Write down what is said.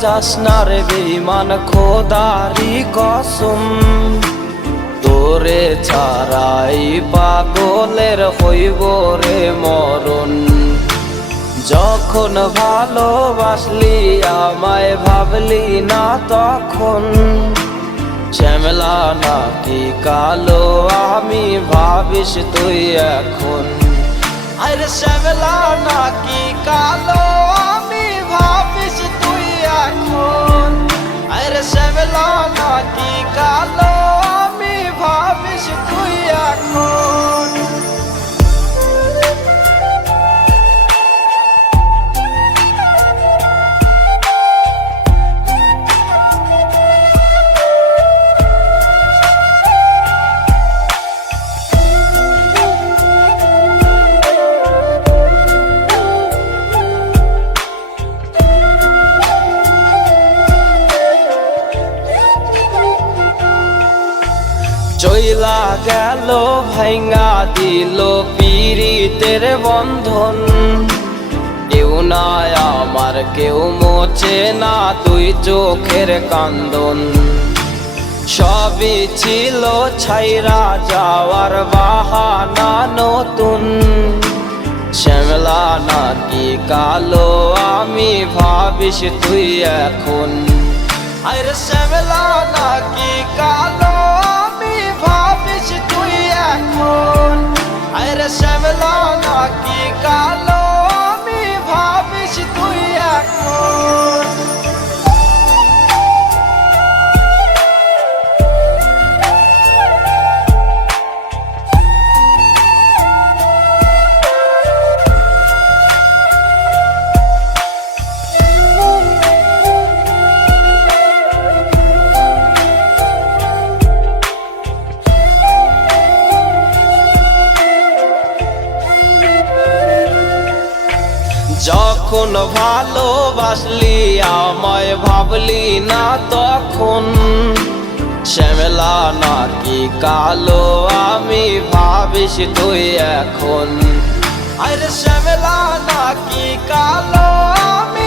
যাস না রে বেমান খোদারি কসম। তোরে ছাড়াই পাগলের হইব রে মরণ। যখন ভালোবাসলি, আমায় ভাবলি না তখন। শ্যামলা নাকি কালো, আমি ভাবিস তুই এখন। আরে শ্যামলা নাকি কালো, আমি চইলা গেল ভাইঙ্গা দিল পীড়িতের বন্ধন। কেউ না আমার, কেউ মোচে না তুই চোখের কান্দন। সবই ছিল ছাইরা যাওয়ার বাহানা নতুন। শ্যামলা নাকি কালো, আমি ভাবিস তুই এখন। আরে শ্যামলা নাকি কালো যখন ভালোবাসলি, আমায় ভাবলি না তখন। শ্যামলা নাকি কালো, আমি ভাবিস তুই এখন। আরে শ্যামলা নাকি কালো, আমি